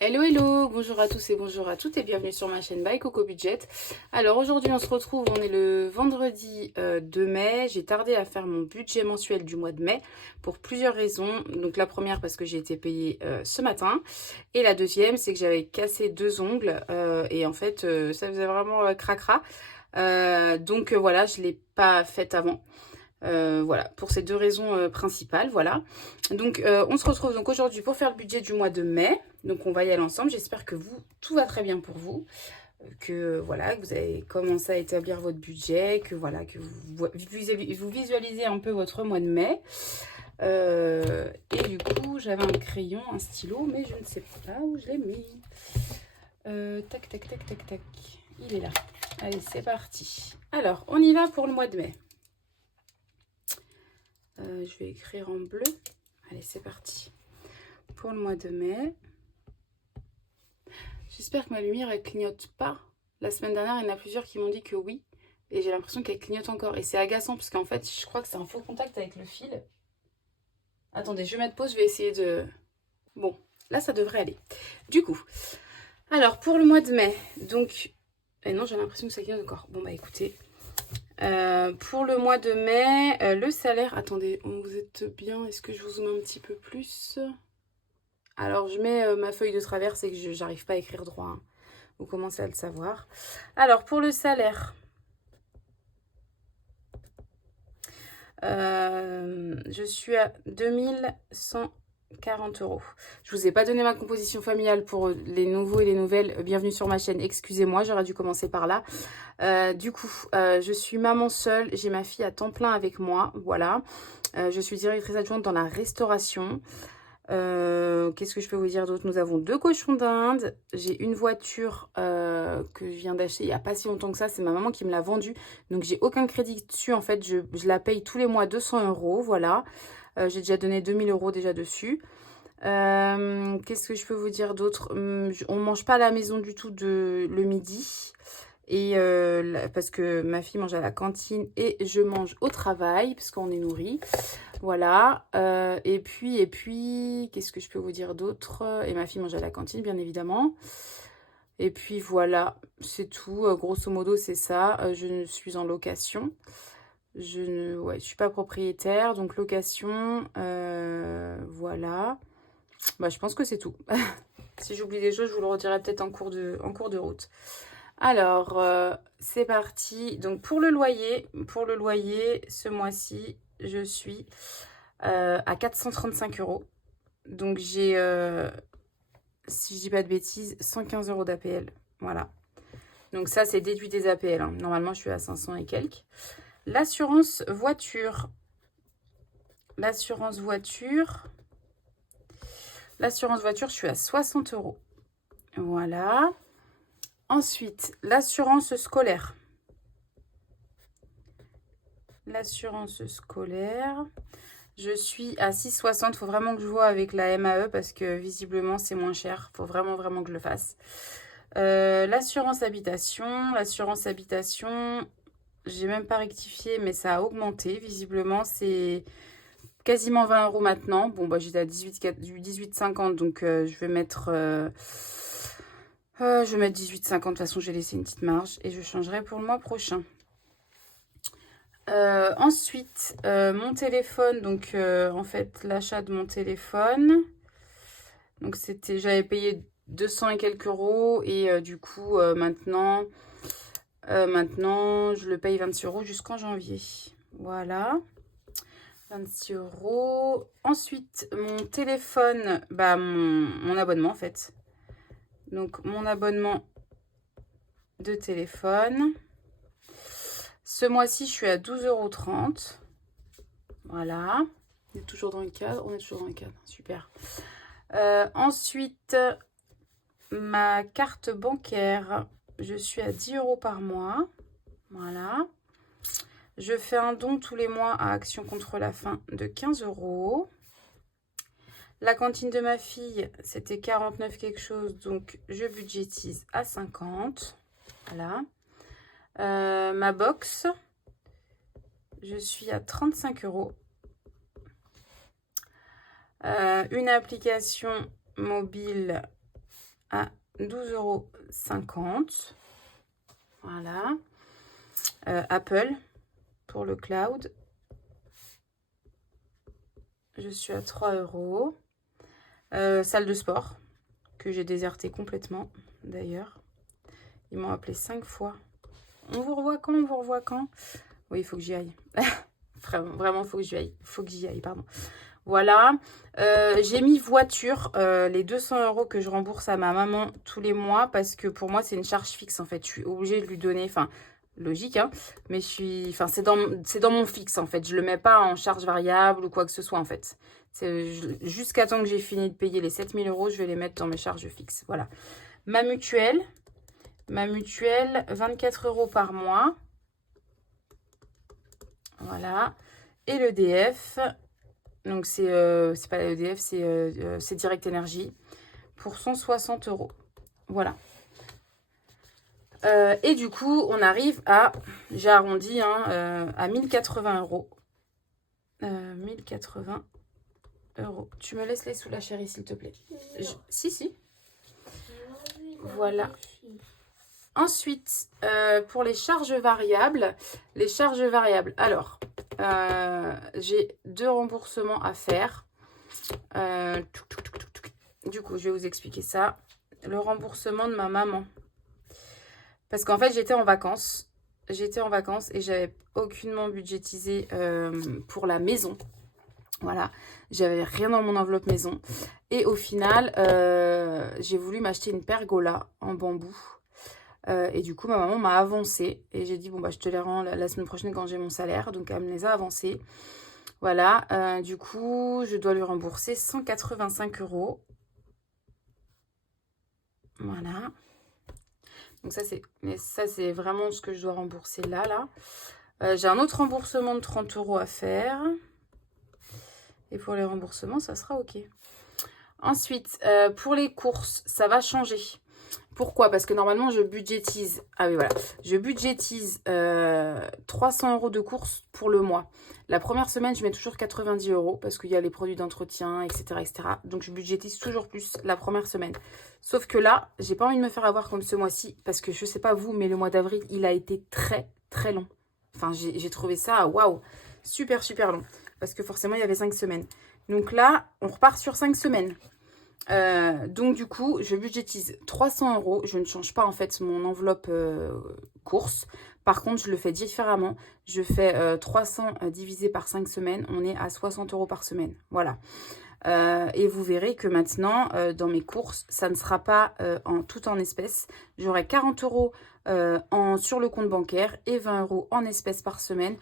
Hello hello, bonjour à tous et bonjour à toutes et bienvenue sur ma chaîne By Coco Budget. Alors aujourd'hui on se retrouve, on est le vendredi 2 mai. J'ai tardé à faire mon budget mensuel du mois de mai pour plusieurs raisons. Donc la première parce que j'ai été payée ce matin et la deuxième c'est que j'avais cassé 2 ongles et en fait ça faisait vraiment cracra. Donc voilà, je ne l'ai pas faite avant. Voilà, pour ces deux raisons principales, voilà. Donc on se retrouve donc aujourd'hui pour faire le budget du mois de mai. Donc on va y aller ensemble. J'espère que tout va très bien pour vous. Que voilà, que vous avez commencé à établir votre budget, que voilà, que vous visualisez un peu votre mois de mai. Et du coup, j'avais un crayon, un stylo, mais je ne sais pas où je l'ai mis. Tac, tac, tac, tac, tac. Il est là. Allez, c'est parti. Alors, on y va pour le mois de mai. Je vais écrire en bleu. Allez, c'est parti. Pour le mois de mai. J'espère que ma lumière, elle clignote pas. La semaine dernière, il y en a plusieurs qui m'ont dit que oui. Et j'ai l'impression qu'elle clignote encore. Et c'est agaçant parce qu'en fait, je crois que c'est un faux contact avec le fil. Attendez, je vais mettre pause. Je vais essayer de... Bon, là, ça devrait aller. Du coup, alors, pour le mois de mai. Donc... Et non, j'ai l'impression que ça clignote encore. Bon, bah écoutez... pour le mois de mai, le salaire... Attendez, vous êtes bien? Est-ce que je vous zoome un petit peu plus? Alors, je mets ma feuille de travers, c'est que je n'arrive pas à écrire droit. Hein. Vous commencez à le savoir. Alors, pour le salaire, je suis à 2140 €. Je ne vous ai pas donné ma composition familiale pour les nouveaux et les nouvelles. Bienvenue sur ma chaîne. Excusez-moi, j'aurais dû commencer par là. Du coup, je suis maman seule. J'ai ma fille à temps plein avec moi. Voilà. Je suis directrice adjointe dans la restauration. Qu'est-ce que je peux vous dire d'autre? Nous avons 2 cochons d'Inde. J'ai une voiture que je viens d'acheter il n'y a pas si longtemps que ça. C'est ma maman qui me l'a vendue. Donc, j'ai aucun crédit dessus. En fait, je la paye tous les mois 200 €. Voilà. J'ai déjà donné 2000 € déjà dessus. Qu'est-ce que je peux vous dire d'autre? On ne mange pas à la maison du tout le midi. Et parce que ma fille mange à la cantine et je mange au travail parce qu'on est nourri. Voilà. Et puis, qu'est-ce que je peux vous dire d'autre? Et ma fille mange à la cantine, bien évidemment. Et puis voilà, c'est tout. Grosso modo, c'est ça. Je suis en location. Je suis pas propriétaire, donc location. Voilà. Bah, je pense que c'est tout. Si j'oublie des choses, je vous le redirai peut-être en cours de route. Alors, c'est parti. Donc, pour le loyer, ce mois-ci, je suis à 435 €. Donc, j'ai, si je dis pas de bêtises, 115 € d'APL. Voilà. Donc, ça, c'est déduit des APL. Hein. Normalement, je suis à 500 et quelques. L'assurance voiture. L'assurance voiture, je suis à 60 €. Voilà. Ensuite, l'assurance scolaire. L'assurance scolaire, je suis à 6,60. Il faut vraiment que je vois avec la MAE parce que visiblement, c'est moins cher. Il faut vraiment que je le fasse. L'assurance habitation, j'ai même pas rectifié, mais ça a augmenté. Visiblement, c'est quasiment 20 € maintenant. Bon, bah, j'étais à 18,50, donc je vais mettre... je vais mettre 18,50. De toute façon, j'ai laissé une petite marge et je changerai pour le mois prochain. Ensuite, mon téléphone, donc en fait l'achat de mon téléphone, donc j'avais payé 200 et quelques euros et du coup maintenant je le paye 26 € jusqu'en janvier. Voilà, 26 €. Ensuite, mon téléphone, bah mon abonnement en fait. Donc mon abonnement de téléphone. Ce mois-ci, je suis à 12,30 €. Voilà. On est toujours dans le cadre. Super. Ensuite, ma carte bancaire. Je suis à 10 € par mois. Voilà. Je fais un don tous les mois à Action contre la faim de 15 €. La cantine de ma fille, c'était 49 quelque chose. Donc, je budgétise à 50. Voilà. Ma box, je suis à 35 €. Une application mobile à 12,50 €. Voilà. Apple pour le cloud. Je suis à 3 €. Salle de sport que j'ai déserté complètement d'ailleurs. Ils m'ont appelé 5 fois. On vous revoit quand? On vous revoit quand? Oui, il faut que j'y aille. Vraiment, il faut que j'y aille. Il faut que j'y aille, pardon. Voilà. J'ai mis voiture, les 200 € que je rembourse à ma maman tous les mois parce que pour moi, c'est une charge fixe en fait. Je suis obligée de lui donner, enfin, logique, hein, mais c'est dans mon fixe en fait. Je le mets pas en charge variable ou quoi que ce soit en fait. Jusqu'à temps que j'ai fini de payer les 7 000 €, je vais les mettre dans mes charges fixes. Voilà. Ma mutuelle, 24 € par mois. Voilà. Et l'EDF, donc c'est pas l'EDF, c'est Direct Énergie pour 160 €. Voilà. Et du coup, on arrive à, j'ai arrondi, hein, à 1080 €. 1080 €. Tu me laisses les sous la chérie, s'il te plaît. Si. Voilà. Ensuite, pour les charges variables, alors, j'ai 2 remboursements à faire. Du coup, je vais vous expliquer ça. Le remboursement de ma maman. Parce qu'en fait, j'étais en vacances. Et j'avais aucunement budgétisé pour la maison. Voilà, j'avais rien dans mon enveloppe maison. Et au final, j'ai voulu m'acheter une pergola en bambou. Et du coup, ma maman m'a avancé. Et j'ai dit, bon, bah, je te les rends la semaine prochaine quand j'ai mon salaire. Donc, elle me les a avancés. Voilà, du coup, je dois lui rembourser 185 €. Voilà. Donc, ça, c'est vraiment ce que je dois rembourser là. J'ai un autre remboursement de 30 € à faire. Et pour les remboursements, ça sera OK. Ensuite, pour les courses, ça va changer. Pourquoi? Parce que normalement, je budgétise. Ah oui, voilà. Je budgétise 300 € de courses pour le mois. La première semaine, je mets toujours 90 € parce qu'il y a les produits d'entretien, etc., etc. Donc, je budgétise toujours plus la première semaine. Sauf que là, j'ai pas envie de me faire avoir comme ce mois-ci parce que je sais pas vous, mais le mois d'avril, il a été très, très long. Enfin, j'ai trouvé ça, waouh, super, super long. Parce que forcément, il y avait 5 semaines. Donc là, on repart sur 5 semaines. Donc du coup, je budgétise 300 €. Je ne change pas en fait mon enveloppe course. Par contre, je le fais différemment. Je fais 300 divisé par 5 semaines. On est à 60 € par semaine. Voilà. Et vous verrez que maintenant, dans mes courses, ça ne sera pas tout en espèces. J'aurai 40 € sur le compte bancaire et 20 € en espèces par semaine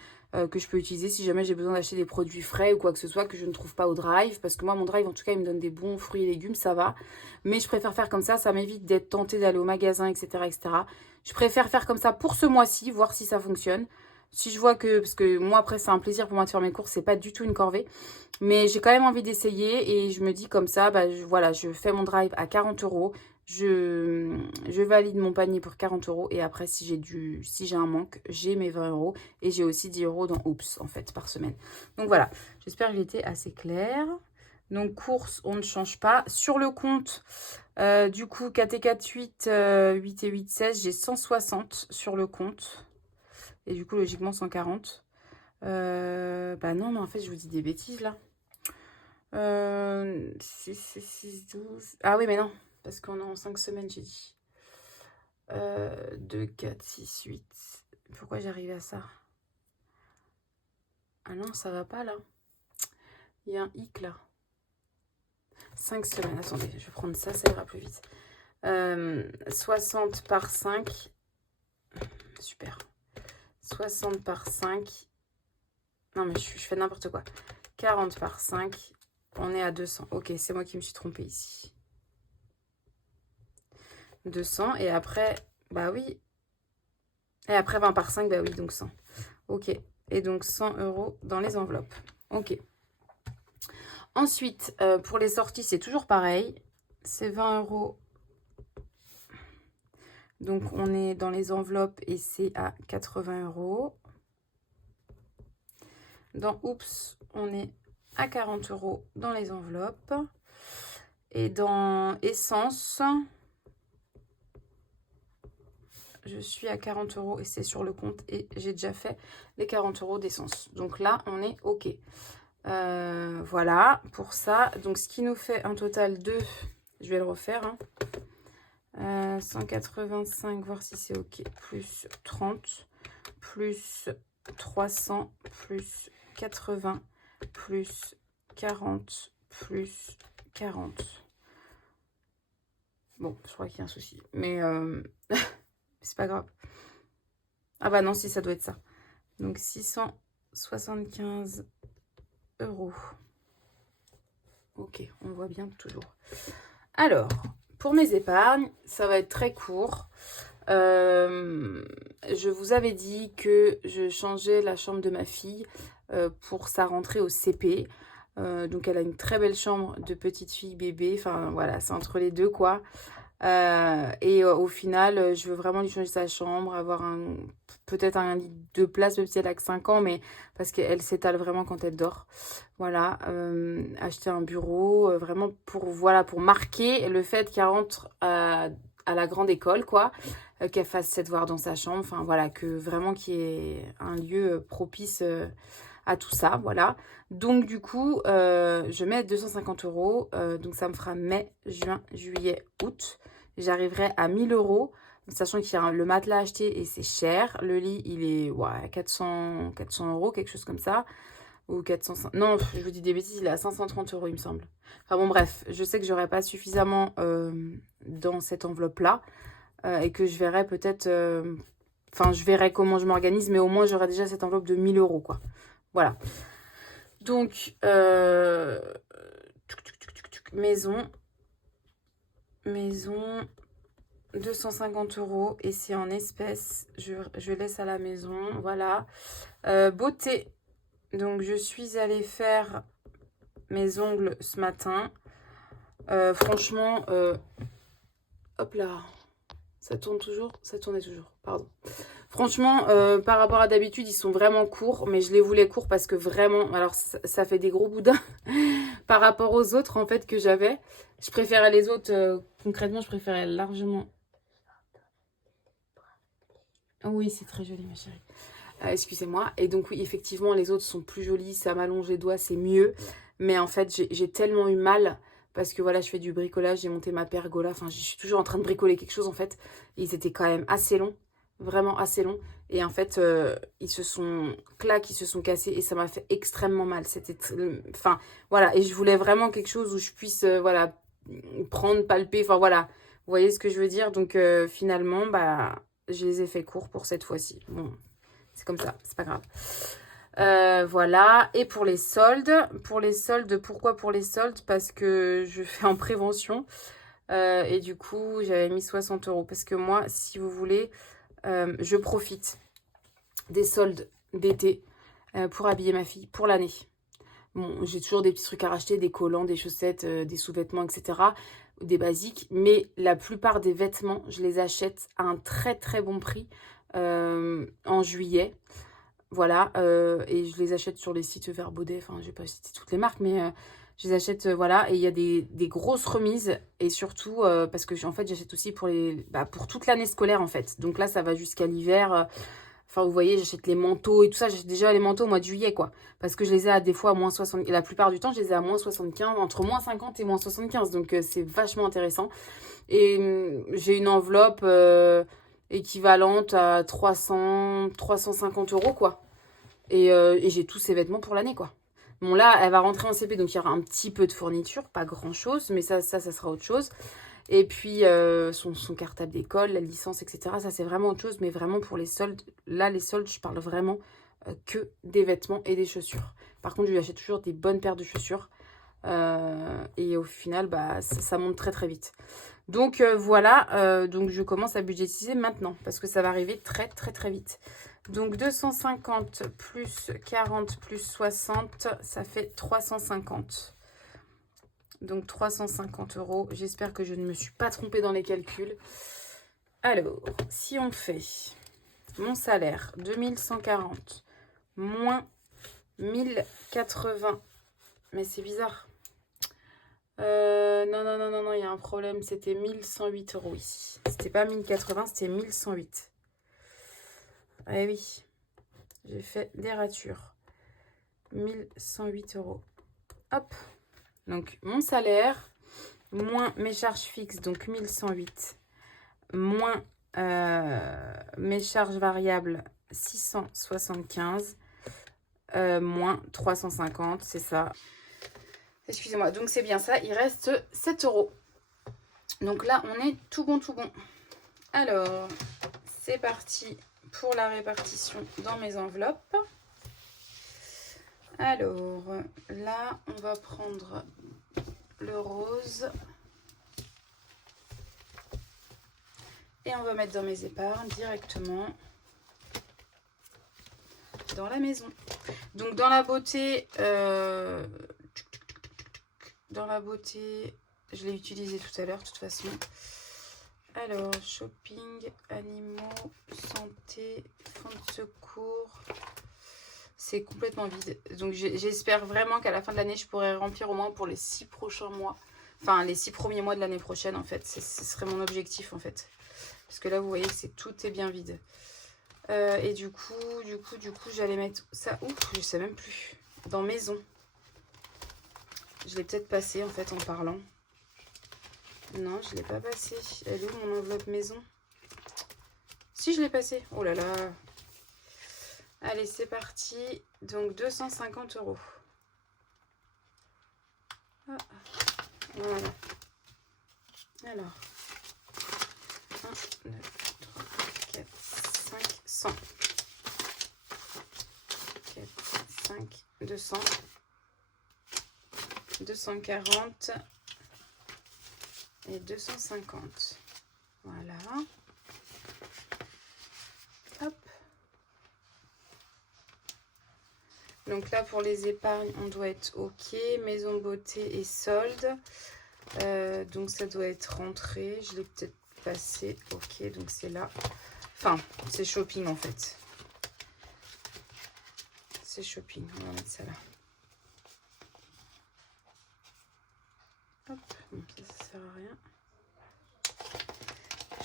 que je peux utiliser si jamais j'ai besoin d'acheter des produits frais ou quoi que ce soit que je ne trouve pas au drive. Parce que moi, mon drive, en tout cas, il me donne des bons fruits et légumes, ça va. Mais je préfère faire comme ça m'évite d'être tentée d'aller au magasin, etc., etc. Je préfère faire comme ça pour ce mois-ci, voir si ça fonctionne. Si je vois que, parce que moi après c'est un plaisir pour moi de faire mes courses, c'est pas du tout une corvée. Mais j'ai quand même envie d'essayer et je me dis comme ça, bah, voilà, je fais mon drive à 40 €. Je valide mon panier pour 40 € et après si j'ai un manque, j'ai mes 20 € et j'ai aussi 10 € dans Oops en fait par semaine. Donc voilà, j'espère que j'ai été assez claire. Donc courses, on ne change pas. Sur le compte, du coup 4 et 4, 8, 8 et 8, 16, j'ai 160 sur le compte. Et du coup logiquement 140. Bah non, mais en fait je vous dis des bêtises là. 6, 6, 12. Ah oui, mais non, parce qu'on est en 5 semaines, j'ai dit. 2, 4, 6, 8. Pourquoi j'arrive à ça? Ah non, ça va pas là. Il y a un hic là. 5 semaines, attendez, je vais prendre ça, ça ira plus vite. 60 par 5. Super. 60 par 5. Non, mais je fais n'importe quoi. 40 par 5. On est à 200. Ok, c'est moi qui me suis trompée ici. 200 et après, bah oui. Et après 20 par 5, bah oui, donc 100. Ok. Et donc 100 € dans les enveloppes. Ok. Ensuite, pour les sorties, c'est toujours pareil. C'est 20 €. Donc on est dans les enveloppes et c'est à 80 €. Dans Oops, on est à 40 € dans les enveloppes. Et dans essence, je suis à 40 € et c'est sur le compte. Et j'ai déjà fait les 40 € d'essence. Donc là, on est OK. Voilà pour ça. Donc ce qui nous fait un total de... Je vais le refaire. 185, voir si c'est OK. Plus 30, plus 300, plus 80, plus 40, plus 40. Bon, je crois qu'il y a un souci. Mais c'est pas grave. Ah bah non, si, ça doit être ça. Donc 675 €. OK, on voit bien toujours. Alors, pour mes épargnes, ça va être très court. Je vous avais dit que je changeais la chambre de ma fille pour sa rentrée au CP. Donc elle a une très belle chambre de petite fille bébé. Enfin voilà, c'est entre les deux quoi. Et au final, je veux vraiment lui changer sa chambre, avoir peut-être un lit de place, même si elle a que 5 ans, mais parce qu'elle s'étale vraiment quand elle dort. Voilà, acheter un bureau, vraiment pour marquer le fait qu'elle rentre à la grande école, quoi, qu'elle fasse ses devoirs dans sa chambre, enfin voilà, que vraiment qu'il y ait un lieu propice à tout ça, voilà. Donc du coup, je mets 250 €, donc ça me fera mai, juin, juillet, août. J'arriverai à 1000 €, sachant qu'il y a le matelas acheté et c'est cher. Le lit, il est ouais, 400 €, quelque chose comme ça. Ou 400... Non, je vous dis des bêtises, il est à 530 €, il me semble. Enfin bon, bref, je sais que j'aurai pas suffisamment dans cette enveloppe-là. Et que je verrai peut-être... Enfin, je verrai comment je m'organise, mais au moins, j'aurai déjà cette enveloppe de 1000 €, quoi. Voilà. Donc, maison, 250 € et c'est en espèces. Je laisse à la maison, voilà. Beauté, donc je suis allée faire mes ongles ce matin. Franchement, hop là, ça tourne toujours, ça tournait toujours, pardon. Franchement, par rapport à d'habitude, ils sont vraiment courts, mais je les voulais courts parce que vraiment, alors ça fait des gros boudins par rapport aux autres en fait que j'avais. Je préférais les autres, concrètement, je préférais largement. Oh oui, c'est très joli ma chérie. Excusez-moi. Et donc oui, effectivement, les autres sont plus jolis, ça m'allonge les doigts, c'est mieux. Mais en fait, j'ai tellement eu mal parce que voilà, je fais du bricolage, j'ai monté ma pergola. Enfin, je suis toujours en train de bricoler quelque chose en fait. Et ils étaient quand même assez longs, vraiment assez longs. Et en fait, ils se sont cassés et ça m'a fait extrêmement mal. C'était, enfin, voilà. Et je voulais vraiment quelque chose où je puisse, voilà, prendre, palper. Enfin voilà, vous voyez ce que je veux dire. Donc finalement, bah, je les ai fait courts pour cette fois-ci. Bon. C'est comme ça, c'est pas grave. Voilà. Et pour les soldes, pourquoi pour les soldes? Parce que je fais en prévention. Et du coup, j'avais mis 60 €. Parce que moi, si vous voulez, je profite des soldes d'été pour habiller ma fille pour l'année. Bon, j'ai toujours des petits trucs à racheter, des collants, des chaussettes, des sous-vêtements, etc. Des basiques. Mais la plupart des vêtements, je les achète à un très très bon prix en juillet. Voilà, et je les achète sur les sites Verbaudet. Enfin, je vais pas citer toutes les marques, mais je les achète, voilà. Et il y a des grosses remises. Et surtout, parce que en fait, j'achète aussi pour toute l'année scolaire, en fait. Donc là, ça va jusqu'à l'hiver. Enfin, vous voyez, j'achète les manteaux et tout ça. J'achète déjà les manteaux au mois de juillet, quoi. Parce que je les ai à des fois à moins 60. Et la plupart du temps, je les ai à moins 75, entre moins 50 et moins 75. Donc, c'est vachement intéressant. Et j'ai une enveloppe équivalente à 350 €, quoi. Et j'ai tous ces vêtements pour l'année, quoi. Bon, là, elle va rentrer en CP, donc il y aura un petit peu de fourniture, pas grand-chose, mais ça sera autre chose. Et puis, son cartable d'école, la licence, etc. Ça, c'est vraiment autre chose, mais vraiment pour les soldes. Là, les soldes, je parle vraiment que des vêtements et des chaussures. Par contre, je lui achète toujours des bonnes paires de chaussures. Et au final, bah, ça monte très, très vite. Donc, voilà. Donc, je commence à budgétiser maintenant, parce que ça va arriver très, très, très vite. Donc 250 plus 40 plus 60, ça fait 350. Donc 350 €. J'espère que je ne me suis pas trompée dans les calculs. Alors, si on fait mon salaire 2140 moins 1080 Mais c'est bizarre. Non, il y a un problème. C'était 1108 € ici. C'était pas 1080, c'était 1108. Ah oui, j'ai fait des ratures. 1108 €. Hop. Donc, mon salaire, moins mes charges fixes, donc 1108, moins mes charges variables, 675, moins 350, c'est ça. Excusez-moi, donc c'est bien ça, il reste 7 €. Donc là, on est tout bon, tout bon. Alors, c'est parti pour la répartition dans mes enveloppes. Alors, là, on va prendre le rose. Et on va mettre dans mes épargnes directement dans la maison. Donc, dans la beauté, je l'ai utilisé tout à l'heure, de toute façon. Alors, shopping, animaux, santé, fonds de secours. C'est complètement vide. Donc, j'espère vraiment qu'à la fin de l'année, je pourrai remplir au moins pour les 6 prochains mois. Enfin, les 6 premiers mois de l'année prochaine, en fait. Ce serait mon objectif, en fait. Parce que là, vous voyez que tout est bien vide. Et du coup, j'allais mettre ça où? Je sais même plus. Dans maison. Je l'ai peut-être passé, en fait, en parlant. Non, je ne l'ai pas passé. Elle est où mon enveloppe maison? Si, je l'ai passé. Oh là là. Allez, c'est parti. Donc, 250 €. Ah, voilà. Alors. 1, 2, 3, 4, 5, 100. 4, 5, 200. 240. Et 250. Voilà. Hop. Donc là, pour les épargnes, on doit être OK. Maison beauté et solde. Donc ça doit être rentré. Je l'ai peut-être passé. OK, donc c'est là. Enfin, c'est shopping en fait. C'est shopping. On va mettre ça là. Hop, donc ça sert à rien.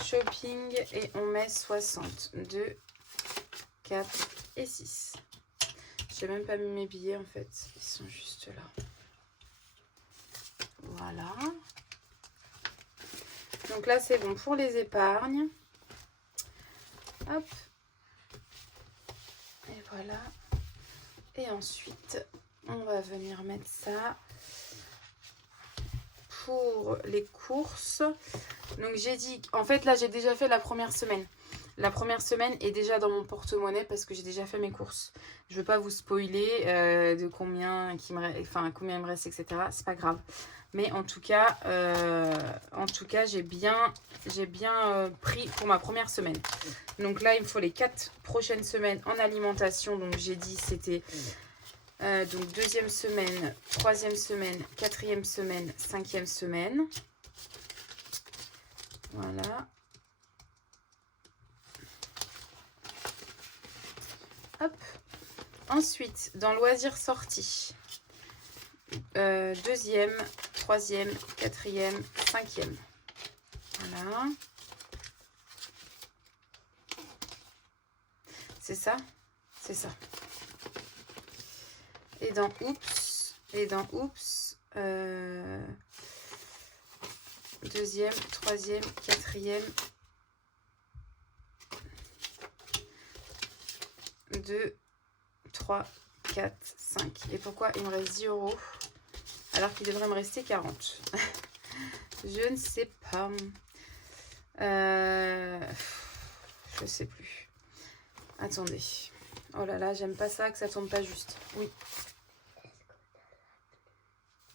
Shopping et on met 60. 2, 4 et 6. J'ai même pas mis mes billets en fait. Ils sont juste là. Voilà. Donc là c'est bon pour les épargnes. Hop. Et voilà. Et ensuite, on va venir mettre ça pour les courses. Donc j'ai dit, en fait là j'ai déjà fait la première semaine. La première semaine est déjà dans mon porte-monnaie parce que j'ai déjà fait mes courses. Je ne veux pas vous spoiler de combien il me reste, etc. C'est pas grave. Mais en tout cas j'ai bien pris pour ma première semaine. Donc là, il me faut les 4 prochaines semaines en alimentation. Donc j'ai dit c'était donc 2e semaine, 3e semaine, 4e semaine, 5e semaine. Voilà. Hop. Ensuite, dans loisirs sortis, 2e, 3e, 4e, 5e. Voilà. C'est ça? C'est ça. Et dans Oups, 2e, 3e, 4e, 2, 3, 4, 5. Et pourquoi il me reste 10 € alors qu'il devrait me rester 40? Je ne sais pas. Je sais plus. Attendez. Oh là là, j'aime pas ça, que ça tombe pas juste. Oui.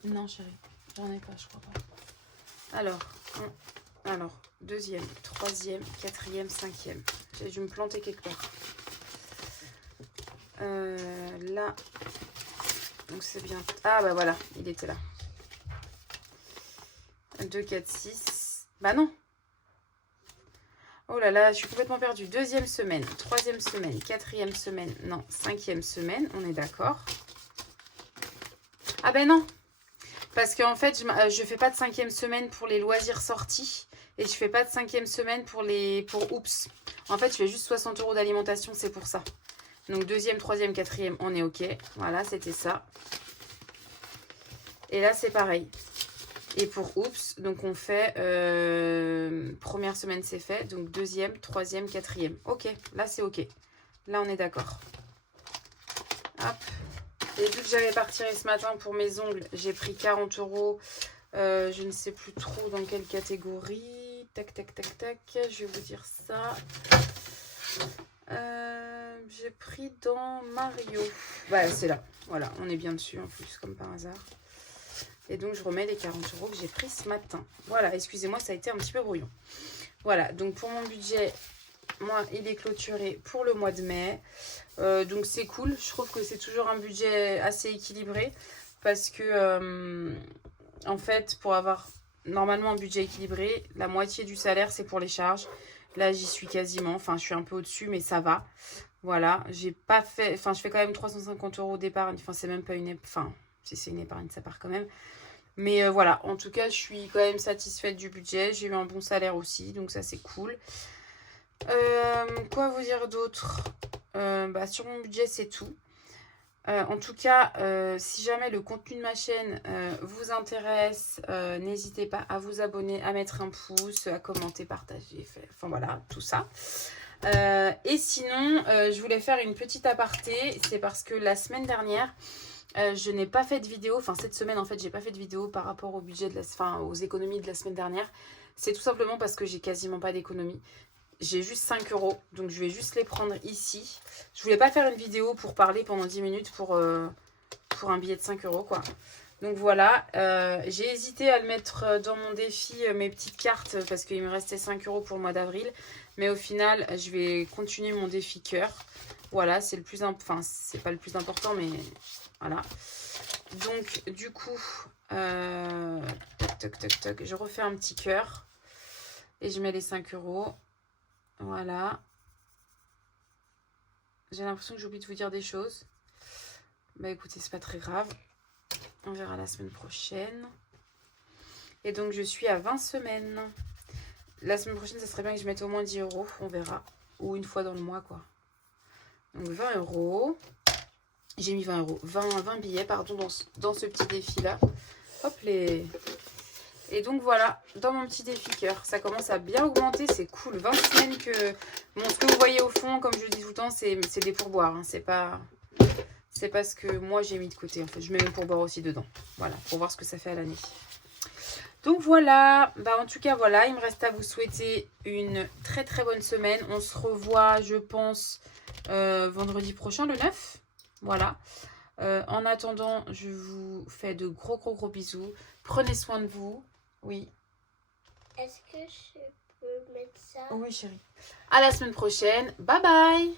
Non, chérie. J'en ai pas, je crois pas. Alors, 2e, 3e, 4e, 5e. J'ai dû me planter quelque part. Là. Donc c'est bien. Ah bah voilà, il était là. 2, 4, 6. Bah non. Oh là là, je suis complètement perdue. 2e semaine, 3e semaine, 4e semaine, non, 5e semaine, on est d'accord. Ah ben non. Parce qu'en fait, je fais pas de 5e semaine pour les loisirs sortis. Et je fais pas de 5e semaine pour Oups. En fait, je fais juste 60 € d'alimentation, c'est pour ça. Donc 2e, 3e, 4e, on est OK. Voilà, c'était ça. Et là, c'est pareil. Et pour Oups, donc on fait... première semaine, c'est fait. Donc 2e, 3e, 4e. OK, là, c'est OK. Là, on est d'accord. Hop. Et vu que j'avais parti ce matin pour mes ongles, j'ai pris 40 €. Je ne sais plus trop dans quelle catégorie. Tac, tac, tac, tac. Je vais vous dire ça. J'ai pris dans Mario. Bah, c'est là. Voilà, on est bien dessus en plus, comme par hasard. Et donc, je remets les 40 € que j'ai pris ce matin. Voilà, excusez-moi, ça a été un petit peu brouillon. Voilà, donc pour mon budget, moi, il est clôturé pour le mois de mai. Donc, c'est cool. Je trouve que c'est toujours un budget assez équilibré. Parce que, en fait, pour avoir normalement un budget équilibré, la moitié du salaire, c'est pour les charges. Là, j'y suis quasiment. Enfin, je suis un peu au-dessus, mais ça va. Voilà, j'ai pas fait... Enfin, je fais quand même 350 € d'épargne. Enfin, c'est même pas une... Enfin, si c'est une épargne, ça part quand même. Mais voilà, en tout cas, je suis quand même satisfaite du budget. J'ai eu un bon salaire aussi, donc ça, c'est cool. Quoi vous dire d'autre? Sur mon budget, c'est tout. En tout cas, si jamais le contenu de ma chaîne vous intéresse, n'hésitez pas à vous abonner, à mettre un pouce, à commenter, partager, enfin voilà, tout ça. Et sinon, je voulais faire une petite aparté. C'est parce que la semaine dernière, je n'ai pas fait de vidéo. Enfin, cette semaine, en fait, j'ai pas fait de vidéo par rapport au budget aux économies de la semaine dernière. C'est tout simplement parce que j'ai quasiment pas d'économies. J'ai juste 5 €, donc je vais juste les prendre ici. Je voulais pas faire une vidéo pour parler pendant 10 minutes pour un billet de 5 € quoi. Donc voilà, j'ai hésité à le mettre dans mon défi, mes petites cartes, parce qu'il me restait 5 € pour le mois d'avril. Mais au final, je vais continuer mon défi cœur. Voilà, c'est le plus enfin, c'est pas le plus important, mais voilà. Donc du coup, toc, toc, toc, je refais un petit cœur. Et je mets les 5 €. Voilà. J'ai l'impression que j'oublie de vous dire des choses. Bah écoutez, c'est pas très grave. On verra la semaine prochaine. Et donc je suis à 20 semaines. La semaine prochaine, ça serait bien que je mette au moins 10 €. On verra. Ou une fois dans le mois, quoi. Donc 20 €. J'ai mis 20 €. 20 billets, pardon, dans ce petit défi-là. Hop, les... Et donc voilà, dans mon petit défi cœur, ça commence à bien augmenter, c'est cool. 20 semaines que... Bon, ce que vous voyez au fond, comme je le dis tout le temps, c'est des pourboires. Hein. C'est pas ce que moi j'ai mis de côté. En fait, je mets mes pourboires aussi dedans. Voilà, pour voir ce que ça fait à l'année. Donc voilà, en tout cas voilà, il me reste à vous souhaiter une très très bonne semaine. On se revoit, je pense, vendredi prochain, le 9. Voilà. En attendant, je vous fais de gros bisous. Prenez soin de vous. Oui. Est-ce que je peux mettre ça? Oui, chérie. À la semaine prochaine. Bye bye.